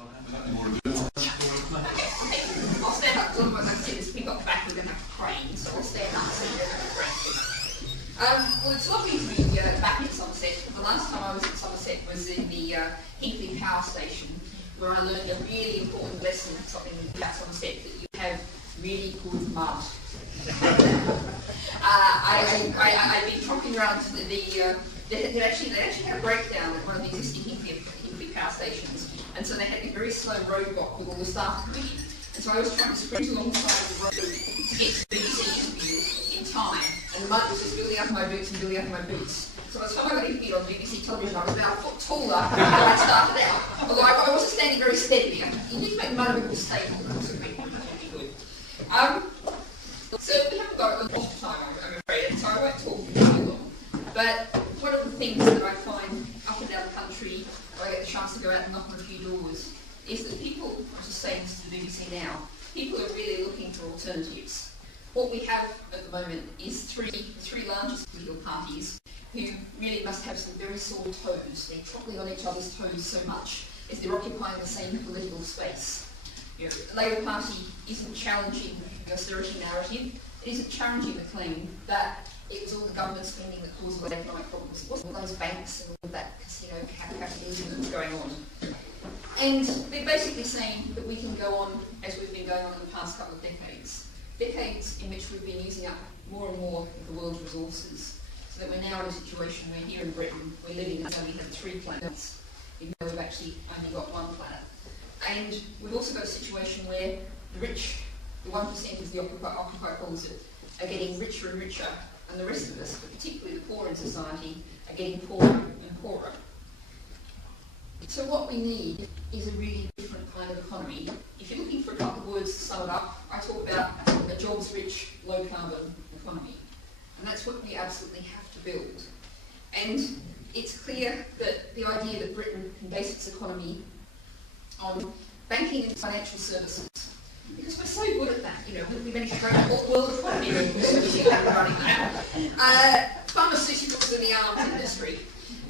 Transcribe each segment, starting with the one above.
I'll stand up, because otherwise I can see this big up back, we're going to have to crane, so I'll stand up so you don't have to crane. Well, it's lovely to be back in Somerset. The last time I was in Somerset was in the Hinkley Power Station, where I learned a really important lesson, something about Somerset, that you have really good mud. I've been tromping around they actually had a breakdown at one of the existing Hinkley Power Stations, and so they had a very slow road block with all the staff quitting. And so I was trying to sprint alongside the road to get to the BBC interview in time, and the mud was just building up my boots and building up my boots. So by the time I got interviewed on BBC television, I was about a foot taller than I started out. Although I wasn't standing very steady. You need to make mud a bit more stable. So we haven't got a lot of time, I'm afraid, so I won't talk for too long. But one of the things that I find up and down the country, when I get the chance to go out and knock on a few doors, is that people, I was just saying this to the BBC now, people are really looking for alternatives. What we have at the moment is the three largest political parties who really must have some very sore toes. They're tromping on each other's toes so much as they're occupying the same political space. You know, the Labour Party isn't challenging the austerity narrative. It isn't challenging the claim that it was all the government spending that caused all the economic problems. It wasn't all those banks and all that casino capitalism that was going on. And they're basically saying that we can go on as we've been going on in the past couple of decades. Decades in which we've been using up more and more of the world's resources. So that we're now in a situation where here in Britain, we're living as though we have 3 planets, even though we've actually only got 1 planet. And we've also got a situation where the rich, the 1% of the occupied closet, are getting richer and richer, and the rest of us, but particularly the poor in society, are getting poorer and poorer. So what we need is a really different kind of economy. If you're looking for a couple of words to sum it up, I talk about a jobs-rich, low-carbon economy. And that's what we absolutely have to build. And it's clear that the idea that Britain can base its economy on banking and financial services, because we're so good at that, you know, we managed to run the whole world economy running that. Pharmaceuticals and the arms industry,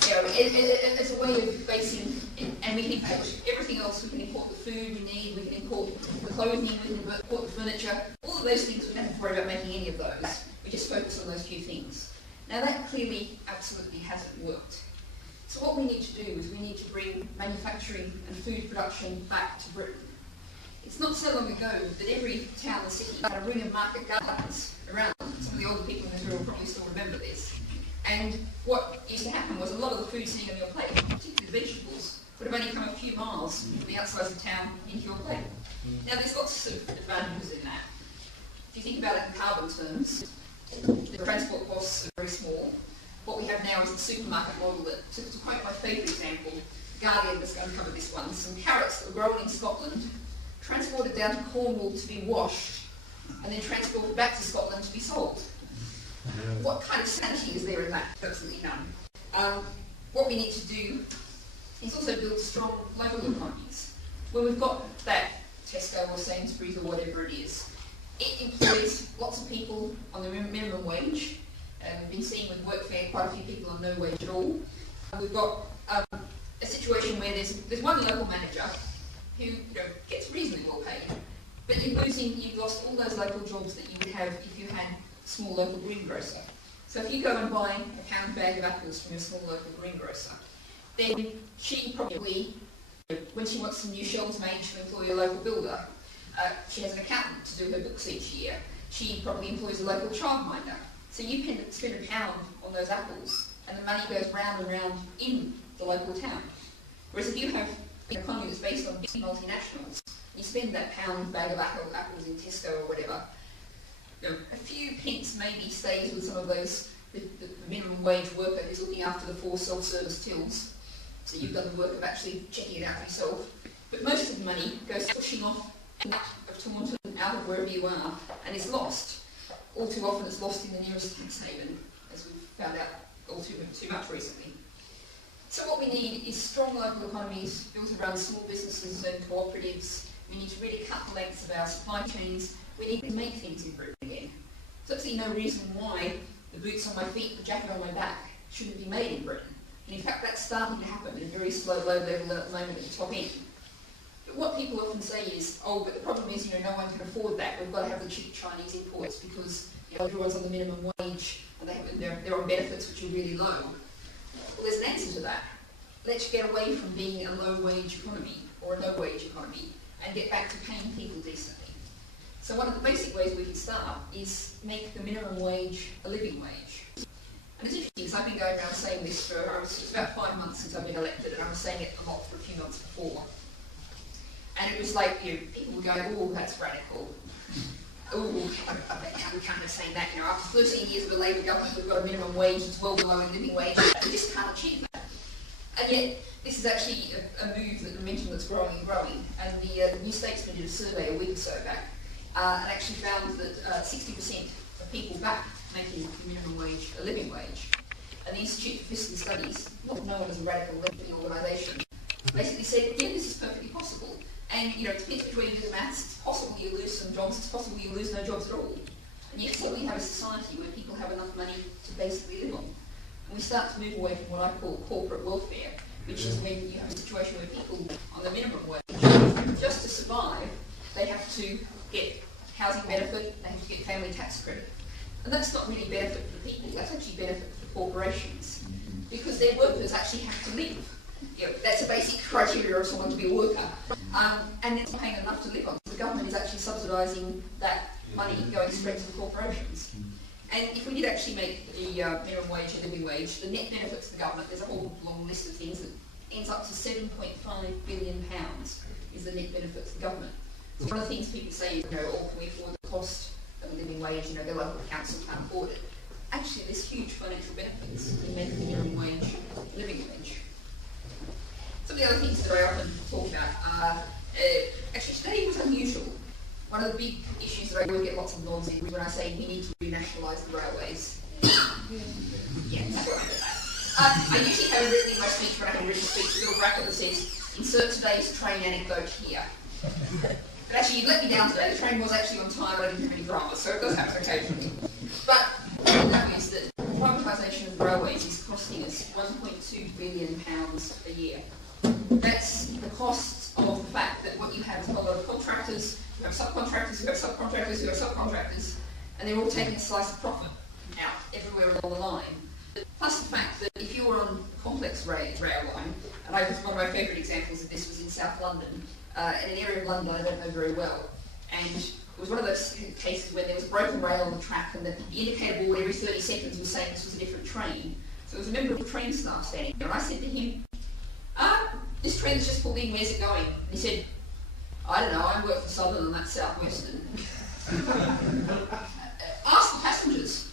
you know, it's a way of basing, and we can import everything else. We can import the food we need, we can import the clothing, we can import the furniture, all of those things. We don't have to worry about making any of those. We just focus on those few things. Now that clearly absolutely hasn't worked. So what we need to do is we need to bring manufacturing and food production back to Britain. It's not so long ago that every town and city had a ring of market gardens around them. Some of the older people in this room will probably still remember this. And what used to happen was a lot of the food sitting on your plate, particularly the vegetables, would have only come a few miles from the outside of town into your plate. Now there's lots of advantages in that. If you think about it in carbon terms, the transport costs are very small. What we have now is the supermarket model that, to quote my favourite example, Guardian was going to cover this one, some carrots that were grown in Scotland, transported down to Cornwall to be washed, and then transported back to Scotland to be sold. What kind of sanity is there in that? Absolutely none. What we need to do is also build strong local economies. When we've got that Tesco or Sainsbury's or whatever it is, it employs lots of people on the minimum wage. We've been seeing with workfare quite a few people on no wage at all. We've got a situation where there's one local manager who gets reasonably well paid, but you've lost all those local jobs that you would have if you had a small local greengrocer. So if you go and buy a pound bag of apples from a small local greengrocer, then she probably, when she wants some new shelves made, she'll employ a local builder. She has an accountant to do her books each year. She probably employs a local childminder. So you can spend a pound on those apples, and the money goes round and round in the local town. Whereas if you have an economy that's based on big multinationals, you spend that pound bag of apples in Tesco or whatever, a few pence maybe stays with some of those, the minimum wage worker who's looking after the 4 self-service tills. So you've done the work of actually checking it out yourself. But most of the money goes pushing off of Taunton out of wherever you are, and it's lost. All too often it's lost in the nearest tax haven, as we've found out all too much recently. So what we need is strong local economies built around small businesses and cooperatives. We need to really cut the lengths of our supply chains. We need to make things in Britain again. There's absolutely no reason why the boots on my feet, the jacket on my back, shouldn't be made in Britain. And in fact, that's starting to happen at a very slow, low level at the moment at the top end. But what people often say is, oh, but the problem is, no one can afford that. We've got to have the cheap Chinese imports because everyone's on the minimum wage and they're on benefits which are really low. Well, there's an answer to that. Let's get away from being a low-wage economy or a no-wage economy and get back to paying people decently. So one of the basic ways we can start is make the minimum wage a living wage. And it's interesting because I've been going around saying this for it's about 5 months since I've been elected, and I was saying it a lot for a few months before. And it was like, people were going, oh, that's radical. Oh, we can't have saying that. After 13 years of a Labour government, we've got a minimum wage that's well below a living wage. We just can't achieve that. And yet, this is actually a move, that momentum that's growing and growing. And the New Statesman did a survey a week or so back, and actually found that 60% of people back making the minimum wage a living wage. And the Institute for Fiscal Studies, not known as a radical left-wing organisation, basically said, yeah, this is perfectly possible. And it depends which way you do the maths. It's possible you lose some jobs, it's possible you lose no jobs at all. And yet still we have a society where people have enough money to basically live on. And we start to move away from what I call corporate welfare, which is when you have a situation where people on the minimum wage, just to survive, they have to get housing benefit, they have to get family tax credit. And that's not really benefit for the people, that's actually benefit for corporations, because their workers actually have to live. That's a basic criteria of someone to be a worker. And it's paying enough to live on. So the government is actually subsidising that money going straight to the corporations. And if we did actually make the minimum wage a living wage, the net benefit to the government, there's a whole long list of things that ends up to £7.5 billion is the net benefit to the government. So one of the things people say is, can we afford the cost of a living wage, the local council can't afford it. Actually, there's huge financial benefits in making the minimum wage a living wage. Some of the other things that I often talk about are, actually today was unusual. One of the big issues that I always get lots of nods in is when I say we need to renationalise the railways. Yeah, that's what I heard that. I usually have written in my speech, when I have a written speech, a little bracket that says, insert today's train anecdote here. But actually, you let me down today. The train was actually on time, but I didn't have any drama, so it does happen occasionally. But the fact is that privatisation of the railways is costing us £1.2 billion a year. That's the cost of the fact that what you have is a whole lot of contractors, you have subcontractors, you have subcontractors, you have subcontractors, and they're all taking a slice of profit out everywhere along the line. Plus the fact that if you were on a complex rail line, and one of my favourite examples of this was in South London, in an area of London I don't know very well, and it was one of those cases where there was a broken rail on the track and the indicator board every 30 seconds was saying this was a different train. So there was a member of the train staff standing there, and I said to him, this train's just pulled in, where's it going? And he said, I don't know, I work for Southern and that's South Western. Ask the passengers.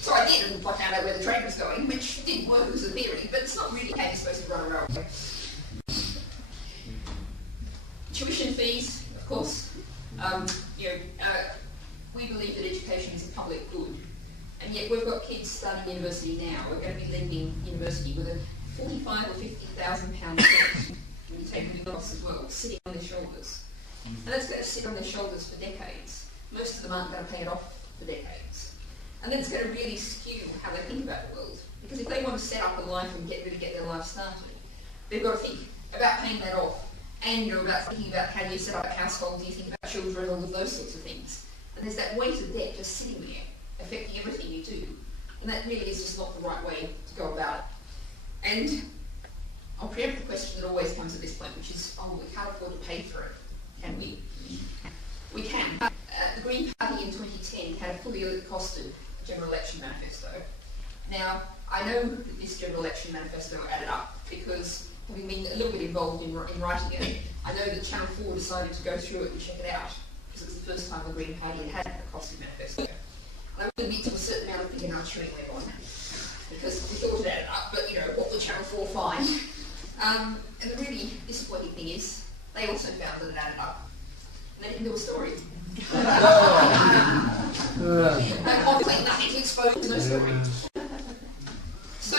So I did, and I found out where the train was going, which didn't work as a theory, but it's not really how you're supposed to run a railway. Tuition fees, of course. We believe that education is a public good, and yet we've got kids starting university now. We're going to be leaving university with a £45,000 or £50,000 debt, when you take the costs as well, sitting on their shoulders. And that's going to sit on their shoulders for decades. Most of them aren't going to pay it off for decades. And then it's going to really skew how they think about the world. Because if they want to set up a life and really get their life started, they've got to think about paying that off. And about thinking about how do you set up a household, do you think about children, all of those sorts of things. And there's that weight of debt just sitting there, affecting everything you do. And that really is just not the right way to go about it. And I'll preempt the question that always comes at this point, which is, we can't afford to pay for it, can we? We can. The Green Party in 2010 had a fully costed general election manifesto. Now, I know that this general election manifesto added up because, having been a little bit involved in writing it, I know that Channel 4 decided to go through it and check it out because it was the first time the Green Party had a costed manifesto. And I will admit to a certain amount of thinking I was chewing them on, because we thought it added up, but what would Channel 4 find? And the really disappointing thing is, they also found that it added up. And they didn't do a story. Obviously nothing to expose, no story. So,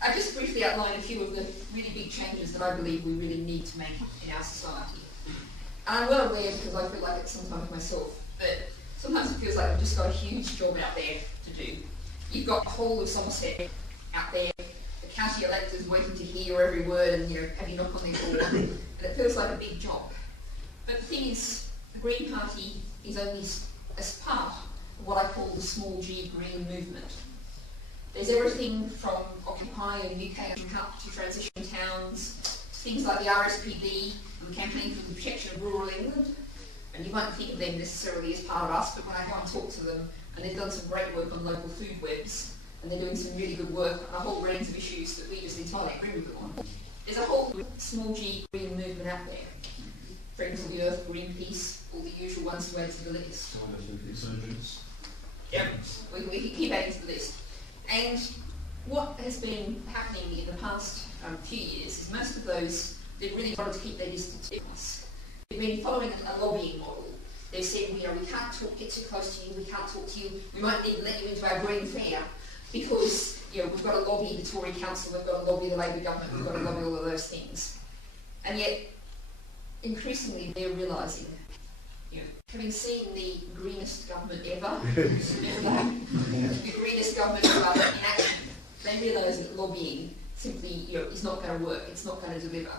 I just briefly outline a few of the really big changes that I believe we really need to make in our society. And I'm well aware, because I feel like it sometimes myself, but sometimes it feels like I've just got a huge job out there to do. You've got the whole of Somerset out there, the county electors waiting to hear every word and have you knock on their door, and and it feels like a big job. But the thing is, the Green Party is only as part of what I call the small g green movement. There's everything from Occupy in the UK to transition towns, to things like the RSPB and the Campaign for the Protection of Rural England. And you won't think of them necessarily as part of us, but when I go and talk to them, and they've done some great work on local food webs, and they're doing some really good work on a whole range of issues that we just entirely agree with them on. There's a whole small g green movement out there. Friends of the Earth, Greenpeace, all the usual ones to add to the list. Yep, we keep adding to the list. And what has been happening in the past few years is most of those, they've really wanted to keep their distance from us. They've been following a lobbying model. They've said, we can't get too close to you, we can't talk to you, we won't even let you into our green fair because we've got to lobby the Tory council, we've got to lobby the Labour government, we've got to lobby all of those things. And yet, increasingly they're realising, having seen the greenest government ever, the greenest government ever in action, they realise that lobbying simply is not going to work, it's not going to deliver.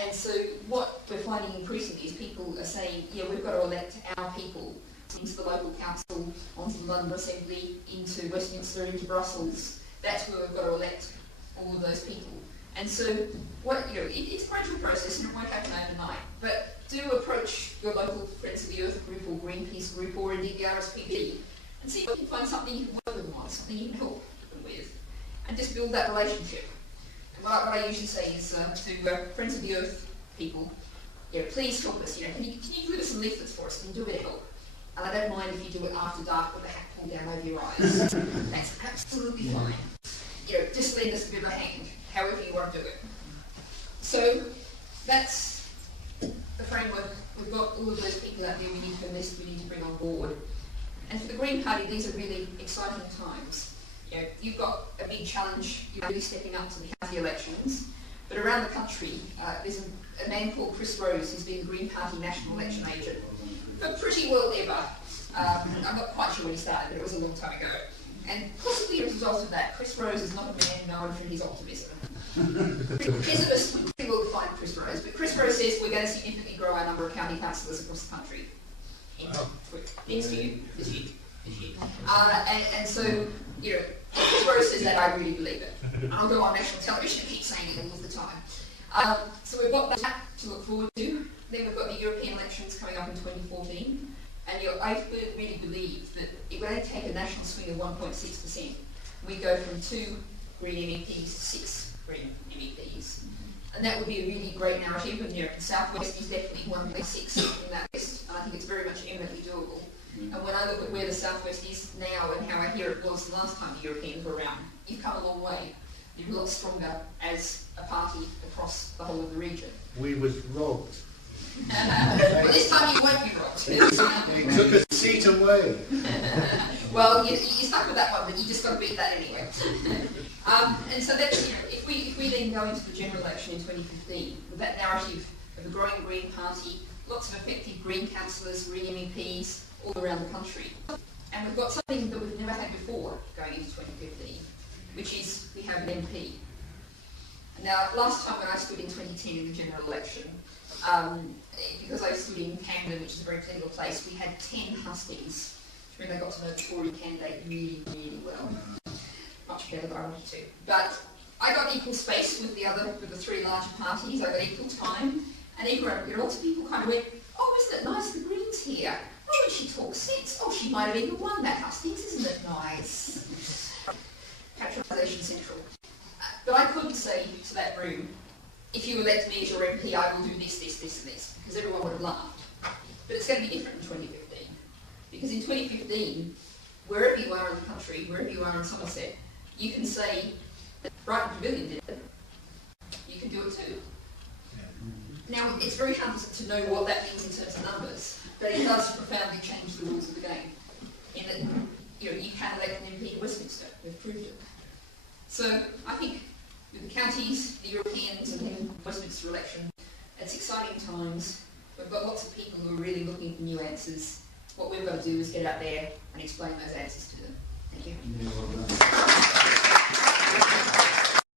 And so what we're finding increasingly is people are saying, we've got to elect our people into the local council, onto the London Assembly, into Westminster, into Brussels. That's where we've got to elect all of those people. And so, it's a gradual process and it won't happen overnight. But do approach your local Friends of the Earth group or Greenpeace group or indeed the RSPB and see if you can find something you can work with them on, something you can help them with, and just build that relationship. And what I usually say is to Friends of the Earth people, please help us. Can you deliver some leaflets for us? We can do a bit of help. And I don't mind if you do it after dark with the hat pulled down over your eyes. That's absolutely fine. Just lend us a bit of a hand, however you want to do it. So that's the framework. We've got all of those people out there we need to enlist, we need to bring on board. And for the Green Party, these are really exciting times. You've got a big challenge, you're really stepping up to the county elections. But around the country, there's a man called Chris Rose who's been the Green Party National Election Agent for pretty well ever. I'm not quite sure when he started, but it was a long time ago. And possibly as a result of that, Chris Rose is not a man known for his optimism. Pessimists would pretty well define Chris Rose, but Chris Rose says we're going to significantly grow our number of county councillors across the country. Next year, this year. And so, if Chris Rose says that, I really believe it. I'll go on national television and keep saying it all the time. So we've got that to look forward to. Then we've got the European elections coming up in 2014. And I really believe that it would only take a national swing of 1.6%. We go from 2 Green MEPs to 6 Green MEPs. And that would be a really great narrative. And the South West is definitely 1.6 in that list. And I think it's very much eminently doable. And when I look at where the South West is now and how I hear it was the last time the Europeans were around, you've come a long way. You're a lot stronger as a party across the whole of the region. We was robbed. Well, this time you won't be robbed. He took a seat away. Well, you're stuck with that one, but you just got to beat that anyway. And so that's, if we then go into the general election in 2015 with that narrative of a growing Green Party, lots of effective Green councillors, Green MEPs, all around the country. And we've got something that we've never had before going into 2015, which is we have an MP. Now, last time when I stood in 2010 in the general election, because I stood in Camden, which is a very political place, we had 10 hustings, which meant I got to know the Tory candidate really, really well. Much better than I wanted to. But I got equal space with the 3 larger parties, I got equal time, and lots of people kind of went, oh, isn't it nice the Greens here? Oh, and she talks sense. Oh, she might have even won that hustings, isn't it nice? Patronisation central. But I couldn't say to that room, if you elect me as your MP, I will do this, this, this, and this, because everyone would have laughed. But it's going to be different in 2015. Because in 2015, wherever you are in the country, wherever you are in Somerset, you can say, Brighton Pavilion did it. You can do it too. Now, it's very hard to know what that means in terms of numbers, but it does profoundly change the rules of the game. In that, you can elect an MP to Westminster. We've proved it. So, I think with the counties, the Europeans, and then the Westminster election, it's exciting times. We've got lots of people who are really looking for new answers. What we've got to do is get out there and explain those answers to them. Thank you.